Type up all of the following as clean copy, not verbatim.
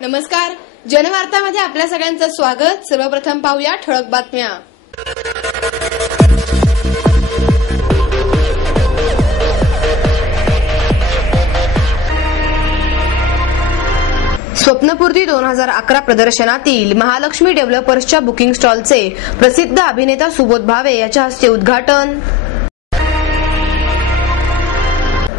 नमस्कार, जनवार्तामध्ये आपल्या सगळ्यांचं स्वागत। सर्वप्रथम पाहूया ठळक बातम्या। स्वप्नपूर्ती 2011 प्रदर्शनातील महालक्ष्मी डेव्हलपर्सच्या बुकिंग स्टॉलचे प्रसिद्ध अभिनेता सुबोध भावे याच्या हस्ते उद्घाटन।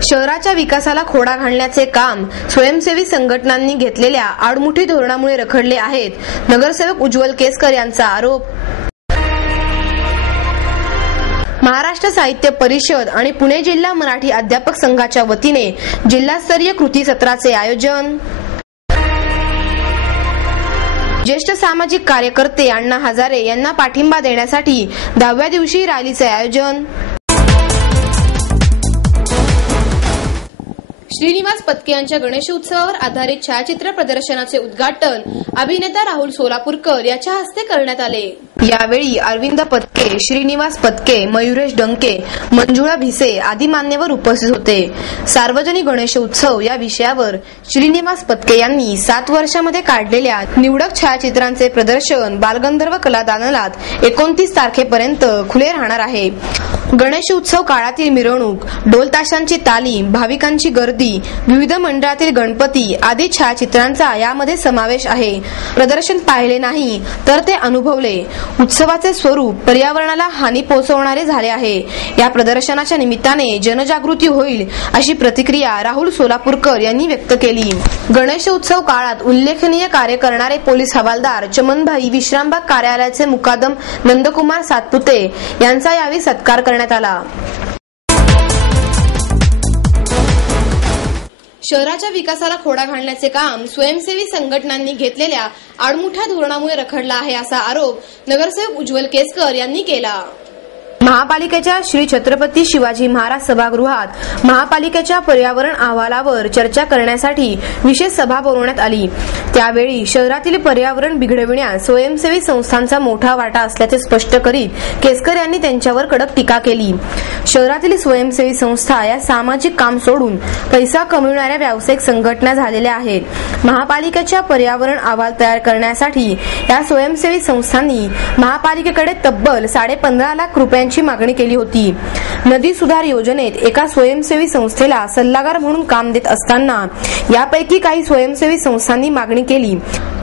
शहराच्या विकासाला खोडा घालण्याचे काम स्वयंसेवी संघटनांनी घेतलेल्या आडमुठी धोरणामुळे रखडले आहेत, नगरसेवक उज्ज्वल केसकर यांचा आरोप। महाराष्ट्र साहित्य परिषद आणि पुणे जिल्हा मराठी अध्यापक संघाच्या वतीने जिल्हास्तरीय कृती सत्राचे आयोजन। ज्येष्ठ सामाजिक कार्यकर्ते अण्णा हजारे यांना पाठिंबा देण्यासाठी 10व्या दिवशी रॅलीचे आयोजन। श्रीनिवास पत्के यांच्या गणेश उत्सवावर आधारित छायाचित्र प्रदर्शनाचे उद्घाटन अभिनेता राहुल सोलापूरकर याच्या हस्ते करण्यात आले। यावेळी अरविंद पत्के, श्रीनिवास पत्के, मयुरेश डंके, मंजुळा भिसे आदी मान्यवर उपस्थित होते। सार्वजनिक गणेश उत्सव या विषयावर श्रीनिवास पत्के यांनी 7 वर्षांमध्ये काढलेल्या निवडक छायाचित्रांचे प्रदर्शन बालगंधर्व कलादालनात 29 तारखेपर्यंत खुले राहणार आहे। गणेश उत्सव काळातील मिरवणूक, ढोल ताशांची तालीम, भाविकांची गर्दी, विविध मंडळातील गणपती आदी छायाचित्रांचा यामध्ये समावेश आहे। प्रदर्शन पाहिले नाही तर ते अनुभवले। उत्सवाचे स्वरूप पर्यावरणाला हानी पोहोचवणारे झाले आहे। या प्रदर्शनाच्या निमित्ताने जनजागृती होईल अशी प्रतिक्रिया राहुल सोलापूरकर यांनी व्यक्त केली। गणेश उत्सव काळात उल्लेखनीय कार्य करणारे पोलीस हवालदार चमनभाई विश्रामबाग कार्यालयाचे मुकादम नंदकुमार सातपुते यांचा यावेळी सत्कार करण्यात आला। शहराच्या विकासाला खोडा घालण्याचे काम स्वयंसेवी संघटनांनी घेतलेल्या आडमुठ्या धोरणामुळे रखडला आहे असा आरोप नगरसेवक उज्ज्वल केसकर यांनी केला। महापालिकेच्या श्री छत्रपती शिवाजी महाराज सभागृहात महापालिकेच्या पर्यावरण अहवालावर चर्चा करण्यासाठी विशेष सभा बोलवण्यात आली। त्यावेळी शहरातील पर्यावरण बिघडविण्यात स्वयंसेवी संस्थांचा मोठा वाटा असल्याचे स्पष्ट करीत केसकर यांनी त्यांच्यावर कडक टीका केली। शहरातील स्वयंसेवी संस्था या सामाजिक काम सोडून पैसा कमविणाऱ्या व्यावसायिक संघटना झालेल्या आहेत। महापालिकेच्या पर्यावरण अहवाल तयार करण्यासाठी या स्वयंसेवी संस्थांनी महापालिकेकडे तब्बल 15.5 लाख रुपयांची मागणी केली होती। नदी सुधार योजनेत एका स्वयंसेवी संस्थेला सल्लागार म्हणून काम देत असताना यापैकी काही स्वयंसेवी संस्थांनी मागणी केली,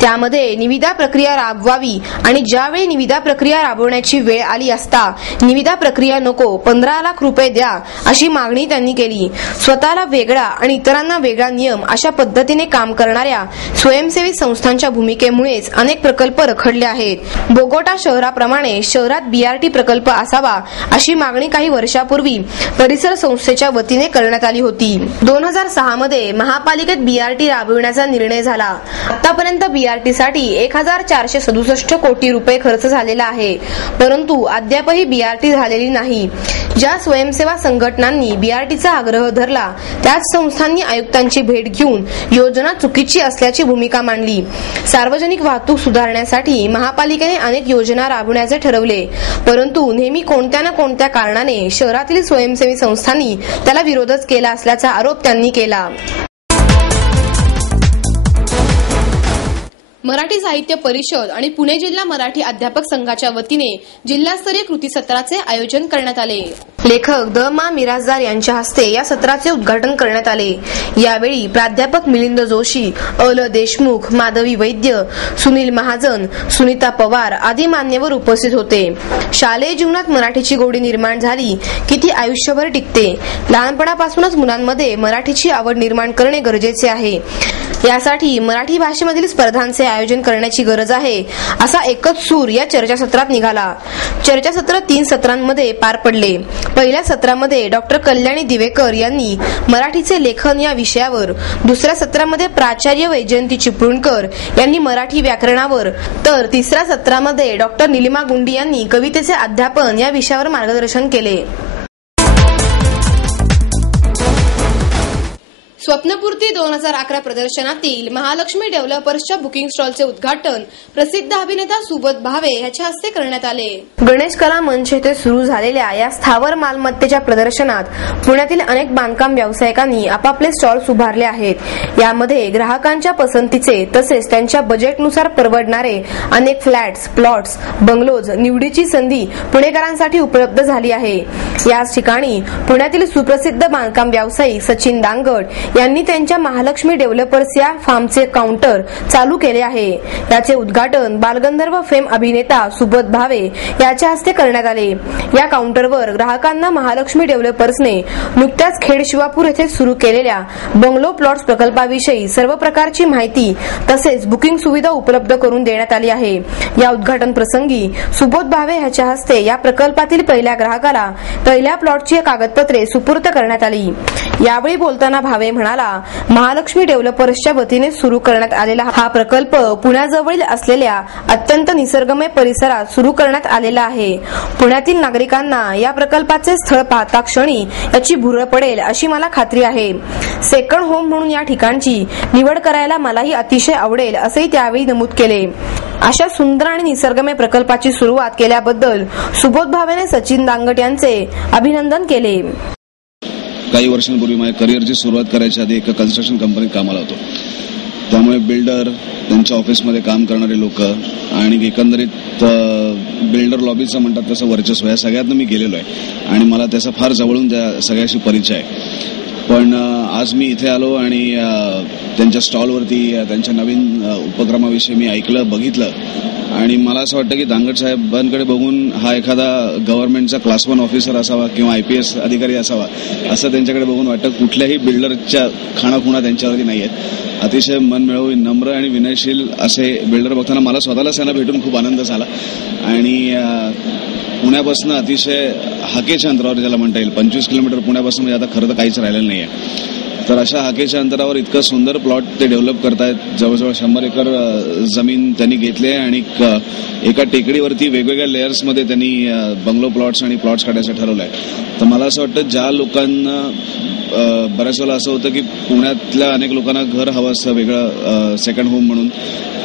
त्यामध्ये निविदा प्रक्रिया राबवावी आणि ज्यावेळी निविदा प्रक्रिया राबवण्याची वेळ आली असता निविदा प्रक्रिया नको 15 लाख रुपये द्या अशी मागणी त्यांनी केली। स्वतःला वेगळा आणि इतरांना वेगळा नियम अशा पद्धतीने काम करणाऱ्या स्वयंसेवी संस्थांच्या भूमिकेमुळेच अनेक प्रकल्प रखडले आहेत। बोगोटा शहराप्रमाणे शहरात बीआरटी प्रकल्प असावा अशी मागणी काही वर्षापूर्वी परिसर संस्थेच्या वतीने करण्यात आली होती। 2006 मध्ये महापालिकेत बीआरटी राबविण्याचा निर्णय झाला। आतापर्यंत बीआरटी साठी 1467 कोटी रुपये खर्च झालेला आहे, परंतु अद्यापही बीआरटी झालेली नाही। ज्या स्वयंसेवा संघटनांनी बीआरटीचा आग्रह धरला त्याच संस्थांनी आयुक्तांची भेट घेऊन योजना चुकीची असल्याची भूमिका मांडली। सार्वजनिक वाहतूक सुधारण्यासाठी महापालिकेने अनेक योजना राबवण्याचे ठरवले, परंतु नेहमी कोणत्या ना कोणत्या कारणाने शहरातील स्वयंसेवी संस्थांनी त्याला विरोधच केला असल्याचा आरोप त्यांनी केला। मराठी साहित्य परिषद आणि पुणे जिल्हा मराठी अध्यापक संघाच्या वतीने जिल्हास्तरीय कृती सत्राचे आयोजन करण्यात आले। लेखक द मा मिरासदार यांच्या हस्ते या सत्राचे उद्घाटन करण्यात आले। यावेळी प्राध्यापक मिलिंद जोशी, अल देशमुख, माधवी वैद्य, सुनील महाजन, सुनीता पवार आदी मान्यवर उपस्थित होते। शालेय जीवनात मराठीची गोडी निर्माण झाली की ती आयुष्यभर टिकते। लहानपणापासूनच मुलांमध्ये मराठीची आवड निर्माण करणे गरजेचे आहे। यासाठी मराठी भाषेमधील स्पर्धांचे आयोजन करण्याची गरज आहे असा एकच सूर या चर्चासत्रात निघाला। चर्चासत्र 3 सत्रांमध्ये पार पडले। पहिल्या सत्रामध्ये डॉक्टर कल्याणी दिवेकर यांनी मराठीचे लेखन या विषयावर, दुसऱ्या सत्रामध्ये प्राचार्य वैजयंती चिपळूणकर यांनी मराठी व्याकरणावर, तर तिसऱ्या सत्रामध्ये डॉक्टर निलिमा गुंडी यांनी कवितेचे अध्यापन या विषयावर मार्गदर्शन केले। स्वप्नपूर्ती 2011 प्रदर्शनातील महालक्ष्मी डेव्हलपर्सच्या बुकिंग स्टॉलचे उद्घाटन प्रसिद्ध अभिनेता सुबोध भावे यांच्या हस्ते करण्यात आले. गणेश कला मंच येथे सुरू झालेल्या या स्थावर मालमत्तेच्या प्रदर्शनात पुण्यातील अनेक बांधकाम व्यावसायिकांनी आपापले स्टॉल्स उभारले आहेत. यामध्ये ग्राहकांच्या पसंतीचे तसेच त्यांच्या बजेटनुसार परवडणारे अनेक फ्लॅट्स, प्लॉट्स, बंगलोज निवडीची संधी पुणेकरांसाठी उपलब्ध झाली आहे. याच ठिकाणी पुण्यातील सुप्रसिद्ध बांधकाम व्यावसायिक सचिन दांगट यांनी त्यांच्या महालक्ष्मी डेव्हलपर्स या फार्मचे काउंटर चालू केले आहे. याचे उद्घाटन बालगंधर्व फेम अभिनेता सुबोध भावे याच्या हस्ते करण्यात आले. या काउंटरवर ग्राहकांना महालक्ष्मी डेव्हलपर्सने नुकत्याच खेड शिवापूर येथे सुरू केलेल्या बंगलो प्लॉट्स प्रकल्पाविषयी सर्व प्रकारची माहिती तसेच बुकिंग सुविधा उपलब्ध करून देण्यात आली आहे. या उद्घाटन प्रसंगी सुबोध भावे यांच्या हस्ते या प्रकल्पातील पहिल्या ग्राहकाला पहिल्या प्लॉटची कागदपत्रे सुपूर्द करण्यात आली. यावेळी बोलताना भावे म्हणाला, महालक्ष्मी डेव्हलपर्सच्या वतीने सुरू करण्यात आलेला हा प्रकल्प पुण्याजवळील असलेल्या अत्यंत निसर्गमय परिसरात सुरू करण्यात आलेला आहे. पुण्यातील नागरिकांना या प्रकल्पाचे स्थळ पाहता क्षणी याची भुरळ पडेल अशी मला खात्री आहे. सेकंड होम म्हणून या ठिकाणची निवड करायला मलाही अतिशय आवडेल असेही त्यावेळी नमूद केले. अशा सुंदर आणि निसर्गमय प्रकल्पाची सुरुवात केल्याबद्दल सुबोध भावेने सचिन दांगट यांचे अभिनंदन केले. काही वर्षांपूर्वी माझ्या करिअरची सुरुवात करायच्या आधी एका कन्स्ट्रक्शन कंपनीत कामाला होतो. त्यामुळे बिल्डर, त्यांच्या ऑफिसमध्ये काम करणारे लोक आणि एकंदरीत बिल्डर लॉबीचं म्हणतात तसं वर्चस्व या सगळ्यातनं मी गेलेलो आहे आणि मला त्याचा फार जवळून त्या सगळ्याशी परिचय आहे. पण आज मी इथे आलो आणि त्यांच्या स्टॉलवरती त्यांच्या नवीन उपक्रमाविषयी मी ऐकलं, बघितलं आणि मला असं वाटतं की दांगट साहेबांकडे बघून हा एखादा गव्हर्नमेंटचा क्लास 1 ऑफिसर असावा किंवा IPS अधिकारी असावा असं त्यांच्याकडे बघून वाटतं. कुठल्याही बिल्डरच्या खाणाखुणा त्यांच्यावरती नाही आहेत. अतिशय मनमिळावू, नम्र आणि विनयशील असे बिल्डर बघताना मला स्वतःलाच त्यांना भेटून खूप आनंद झाला आणि पुण्यापासून अतिशय हाकेच्या अंतरावर ज्याला म्हणता येईल 25 किलोमीटर पुण्यापासून म्हणजे आता खरं तर काहीच राहिलेलं नाही आहे. तर अशा हाकेच्या अंतरावर इतकं सुंदर प्लॉट ते डेव्हलप करतायत. जवळजवळ 100 एकर जमीन त्यांनी घेतली आहे आणि एका टेकडीवरती वेगवेगळ्या लेयर्समध्ये त्यांनी बंगलो प्लॉट्स आणि प्लॉट्स काढायचं ठरवलं आहे. तर मला असं वाटतं ज्या लोकांना बऱ्याच वेळेला असं होतं की पुण्यातल्या अनेक लोकांना घर हवं असतं वेगळं सेकंड होम म्हणून,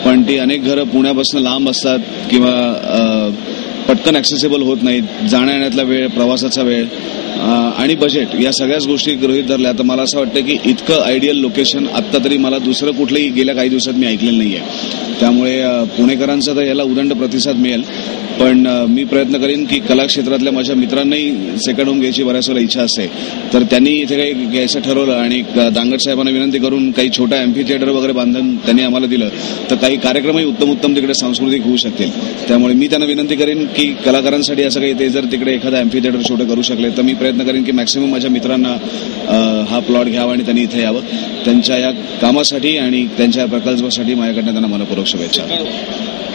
पण ती अनेक घरं पुण्यापासून लांब असतात किंवा पटकन ऍक्सेसिबल होत नाहीत. जाण्या येण्यातला वेळ, प्रवासाचा वेळ आणि बजेट या सगळ्याच गोष्टी गृहीत धरल्या. तर मला असं वाटतं की इतकं आयडियल लोकेशन आत्ता तरी मला दुसरं कुठलंही गेल्या काही दिवसात मी ऐकलेलं नाही आहे. त्यामुळे पुणेकरांचा तर याला उदंड प्रतिसाद मिळेल. पण मी प्रयत्न करीन की कला क्षेत्रातल्या माझ्या मित्रांनाही सेकंड होम घ्यायची बऱ्याच वेळेला इच्छा असते. तर त्यांनी इथे काही घ्यायचं ठरवलं आणि दांगट साहेबांना विनंती करून काही छोटा एम्फी थिएटर वगैरे बांधून त्यांनी आम्हाला दिलं तर काही कार्यक्रमही उत्तम तिकडे सांस्कृतिक होऊ शकतील. त्यामुळे मी त्यांना विनंती करेन की कलाकारांसाठी असं काही ते जर तिकडे एखादा एम्फी थिएटर छोटं करू शकले तर मी प्रयत्न करेन की मॅक्सिमम माझ्या मित्रांना हा प्लॉट घ्यावा आणि त्यांनी इथे यावं. त्यांच्या या कामासाठी आणि त्यांच्या प्रकल्पासाठी माझ्याकडनं त्यांना मनपूर्वक शुभेच्छा.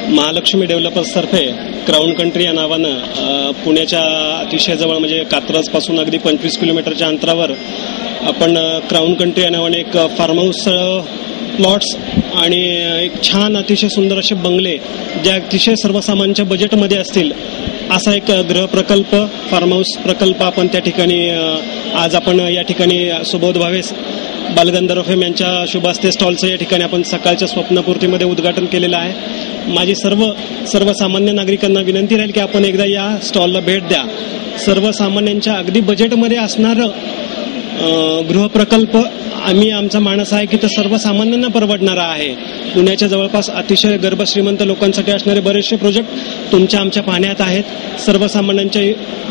महालक्ष्मी डेव्हलपर्सतर्फे क्राऊन कंट्री या नावानं पुण्याच्या अतिशय जवळ म्हणजे कात्रजपासून अगदी 25 किलोमीटरच्या अंतरावर आपण क्राऊन कंट्री या नावाने एक फार्म हाऊस प्लॉट्स आणि एक छान अतिशय सुंदर असे बंगले ज्या अतिशय सर्वसामान्यांच्या बजेटमध्ये असतील असा एक गृह प्रकल्प, फार्म हाऊस प्रकल्प आपण त्या ठिकाणी आज आपण या ठिकाणी सुबोध भावे बालगंधर्व फेम यांच्या शुभ हस्ते स्टॉलचं या ठिकाणी आपण सकाळच्या स्वप्नपूर्तीमध्ये उद्घाटन केलेलं आहे. माझी सर्वसामान्य नागरिकांना विनंती राहील की आपण एकदा या स्टॉलला भेट द्या. सर्वसामान्यांच्या अगदी बजेटमध्ये असणारं गृहप्रकल्प आम्ही आमचा मानस आहे की तो सर्वसामान्यांना परवडणारा आहे. पुण्याच्या जवळपास अतिशय गर्भश्रीमंत लोकांसाठी असणारे बरेचसे प्रोजेक्ट तुमच्या आमच्या पाहण्यात आहेत. सर्वसामान्यांच्या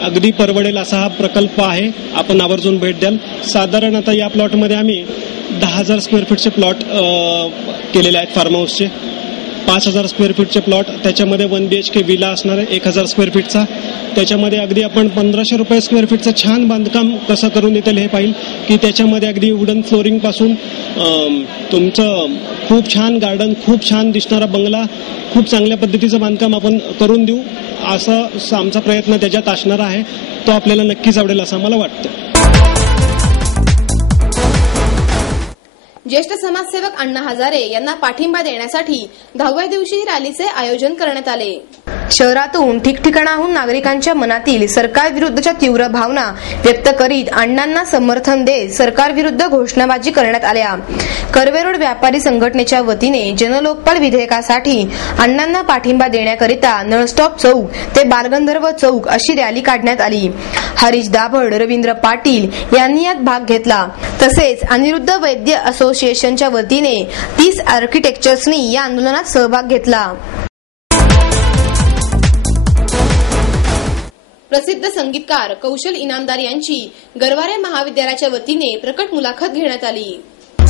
अगदी परवडेल असा हा प्रकल्प आहे. आपण आवर्जून भेट द्याल. साधारण आता या प्लॉटमध्ये आम्ही 10,000 स्क्वेअर फीटचे प्लॉट केलेले आहेत. फार्म हाऊसचे 5,000 स्क्वेअर फीटचे प्लॉट, त्याच्यामध्ये 1 BHK विला असणार आहे 1,000 स्क्वेअर फीटचा. त्याच्यामध्ये अगदी आपण 1,500 रुपये स्क्वेअर फीटचं छान बांधकाम कसं करून देतील हे पाहिल की त्याच्यामध्ये अगदी वुडन फ्लोरिंग पासून तुमचं खूप छान गार्डन, खूप छान दिसणारा बंगला, खूप चांगल्या पद्धतीचं बांधकाम आपण करून देऊ असं आमचा प्रयत्न त्याच्यात असणार आहे. तो आपल्याला नक्कीच आवडेल असं मला वाटतं. ज्येष्ठ समाजसेवक अण्णा हजारे यांना पाठिंबा देण्यासाठी 10व्या दिवशी रॅलीचे आयोजन करण्यात आले. शहरातून ठिकठिकाणाहून नागरिकांच्या मनातील सरकार विरुद्धच्या तीव्र भावना व्यक्त करीत अण्णांना समर्थन देत सरकार विरुद्ध घोषणाबाजी करण्यात आल्या। कर्वे रोड व्यापारी संघटनेच्या वतीने जनलोकपाल विधेयकासाठी अण्णांना पाठिंबा देण्याकरिता नळस्टॉप चौक ते बालगंधर्व चौक अशी रॅली काढण्यात आली। हरीश दाभड, रवींद्र पाटील यांनी यात भाग घेतला। तसेच अनिरुद्ध वैद्य असोसिएशनच्या वतीने 30 आर्किटेक्चर्सनी या आंदोलनात सहभाग घेतला। प्रसिद्ध संगीतकार कौशल इनामदार यांची गरवारे महाविद्यालयाच्या वतीने प्रकट मुलाखत घेण्यात आली।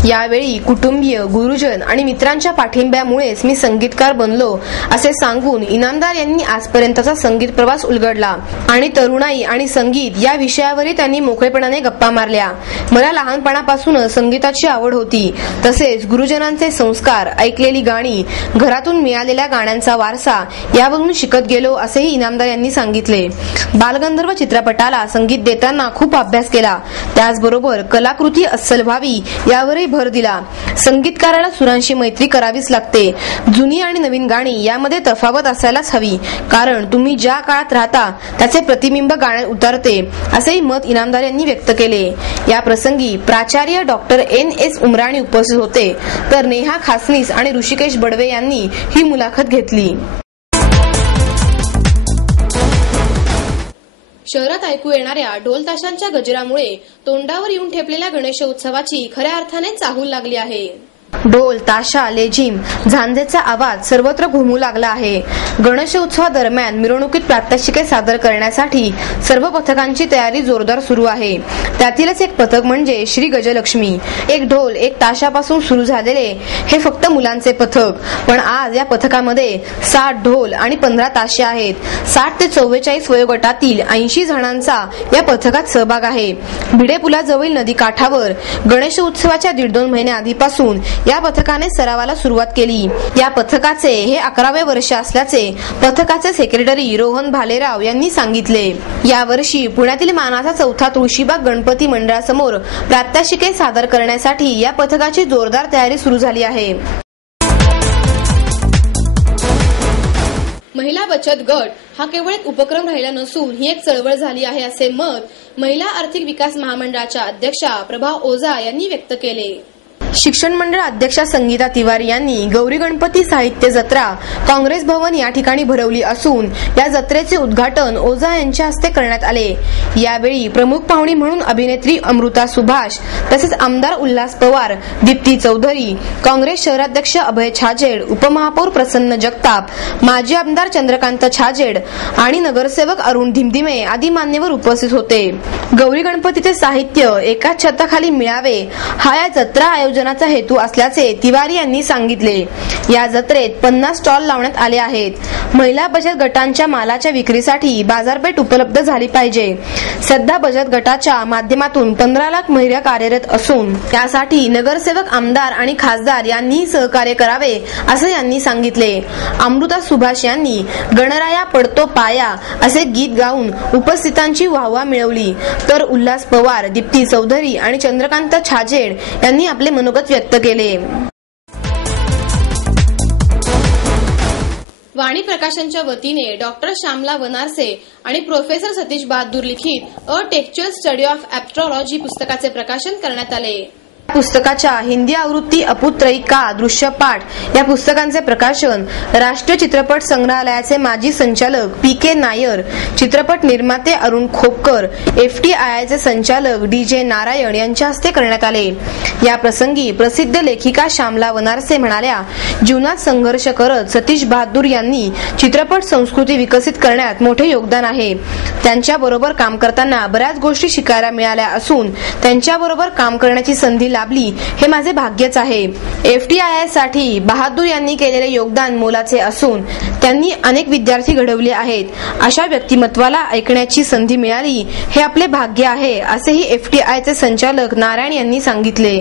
यावेळी कुटुंबीय, गुरुजन आणि मित्रांच्या पाठिंब्यामुळेच मी संगीतकार बनलो असे सांगून इनामदार यांनी आजपर्यंतचा संगीत प्रवास उलगडला आणि तरुणाई आणि संगीत या विषयावरही त्यांनी मोकळेपणाने गप्पा मारल्या। मला लहानपणापासूनच संगीताची आवड होती। तसेच गुरुजनांचे संस्कार, ऐकलेली गाणी, घरातून मिळालेल्या गाण्यांचा वारसा यावरून शिकत गेलो असेही इनामदार यांनी सांगितले। बालगंधर्व चित्रपटाला संगीत देताना खूप अभ्यास केला। त्याचबरोबर कलाकृती अस्सल व्हावी यावरही भर दिला। संगीतकाराला सुरांशी मैत्री करावीच लागते। जुनी आणि नवीन गाणी यामध्ये तफावत असायलाच हवी, कारण तुम्ही ज्या काळात राहता त्याचे प्रतिबिंब गाण्यात उतरते असेही मत इनामदार यांनी व्यक्त केले। या प्रसंगी प्राचार्य डॉक्टर NS उमराणी उपस्थित होते, तर नेहा खासनीस आणि ऋषिकेश बडवे यांनी ही मुलाखत घेतली। शहरात ऐकू येणाऱ्या ढोल ताशांच्या गजरामुळे तोंडावर येऊन ठेपलेल्या गणेश उत्सवाची खऱ्या अर्थाने चाहूल लागली आहे। ढोल, ताशा, लेझिम, झांजेचा आवाज सर्वत्र घुमू लागला आहे। गणेशोत्सवादरम्यान मिरवणुकीत प्रात्यक्षिके सादर करण्यासाठी सर्व पथकांची तयारी जोरदार सुरू आहे। त्यातीलच एक पथक म्हणजे श्री गजलक्ष्मी। एक ढोल, एक ताशापासून सुरू झालेले हे फक्त मुलांचे पथक, पण आज या पथकामध्ये 60 ढोल आणि 15 ताशे आहेत। 60 ते 44 वयोगटातील 80 जणांचा या पथकात सहभाग आहे। भिडे पुलाजवळील नदी काठावर गणेशोत्सवाच्या 1.5-2 महिने आधीपासून या पथकाने सरावाला सुरुवात केली। या पथकाचे हे 11वे वर्ष असल्याचे पथकाचे सेक्रेटरी रोहन भालेराव यांनी सांगितले। यावर्षी पुण्यातील मानाचा 4था तुळशीबाग गणपती मंडळासमोर प्रात्यक्षिके सादर करण्यासाठी या पथकाची जोरदार तयारी सुरू झाली आहे। महिला बचत गट हा केवळ एक उपक्रम राहिला नसून ही एक चळवळ झाली आहे असे मत महिला आर्थिक विकास महामंडळाच्या अध्यक्षा प्रभा ओझा यांनी व्यक्त केले। शिक्षण मंडळ अध्यक्षा संगीता तिवारी यांनी गौरी गणपती साहित्य जत्रा काँग्रेस भवन या ठिकाणी भरवली असून या जत्रेचे उद्घाटन ओझा यांच्या हस्ते करण्यात आले। यावेळी प्रमुख पाहुणी म्हणून अभिनेत्री अमृता सुभाष, तसेच आमदार उल्हास पवार, दीप्ती चौधरी, काँग्रेस शहराध्यक्ष अभय छाजेड, उपमहापौर प्रसन्न जगताप, माजी आमदार चंद्रकांत छाजेड आणि नगरसेवक अरुण धिमधिमे आदी मान्यवर उपस्थित होते। गौरी गणपतीचे साहित्य एकाच छताखाली मिळावे हा या जत्रा आयोजनाचा हेतू असल्याचे तिवारी यांनी सांगितले। या जत्रेत 50 स्टॉल लावण्यात आले आहेत। महिला बचत गटांच्या मालाच्या विक्रीसाठी बाजारपेठ उपलब्ध झाली पाहिजे। सध्या बचत गटाच्या माध्यमातून 15 लाख महिला कार्यरत असून त्यासाठी नगरसेवक, आमदार आणि खासदार यांनी सहकार्य करावे असे यांनी सांगितले। अमृता सुभाष यांनी गणराया पडतो पाया असे गीत गाऊन उपस्थितांची वाहवा मिळवली, तर उल्हास पवार, दीप्ती चौधरी आणि चंद्रकांत छाजेड यांनी आपले मनोगत व्यक्त केले। वाणी प्रकाशनच्या वतीने डॉक्टर श्यामला वनारसे आणि प्रोफेसर सतीश बहादूर लिखित अ टेक्स्चुअल स्टडी ऑफ ॲस्ट्रॉलॉजी पुस्तकाचे प्रकाशन करण्यात आले। पुस्तकाच्या हिंदी आवृत्ती अपुत्रयिका, दृश्यपाठ या पुस्तकांचे प्रकाशन राष्ट्रीय चित्रपट संग्रहालयाचे माजी संचालक PK नायर, चित्रपट निर्माते अरुण खोपकर, FTIIचे संचालक DJ नारायण यांच्या हस्ते करण्यात आले। या प्रसंगी प्रसिद्ध लेखिका श्यामला वनारसे म्हणाल्या, जीवनात संघर्ष करत सतीश बहादूर यांनी चित्रपट संस्कृती विकसित करण्यात मोठे योगदान आहे। त्यांच्याबरोबर काम करताना बऱ्याच गोष्टी शिकायला मिळाल्या असून त्यांच्याबरोबर काम करण्याची संधी लाभली हे माझे भाग्यच आहे। FTII साठी बहादूर यांनी केलेले योगदान मोलाचे असून त्यांनी अनेक विद्यार्थी घडवले आहेत। अशा व्यक्तिमत्वाला ऐकण्याची संधी मिळाली हे आपले भाग्य आहे असेही FTIIचे संचालक नारायण यांनी सांगितले।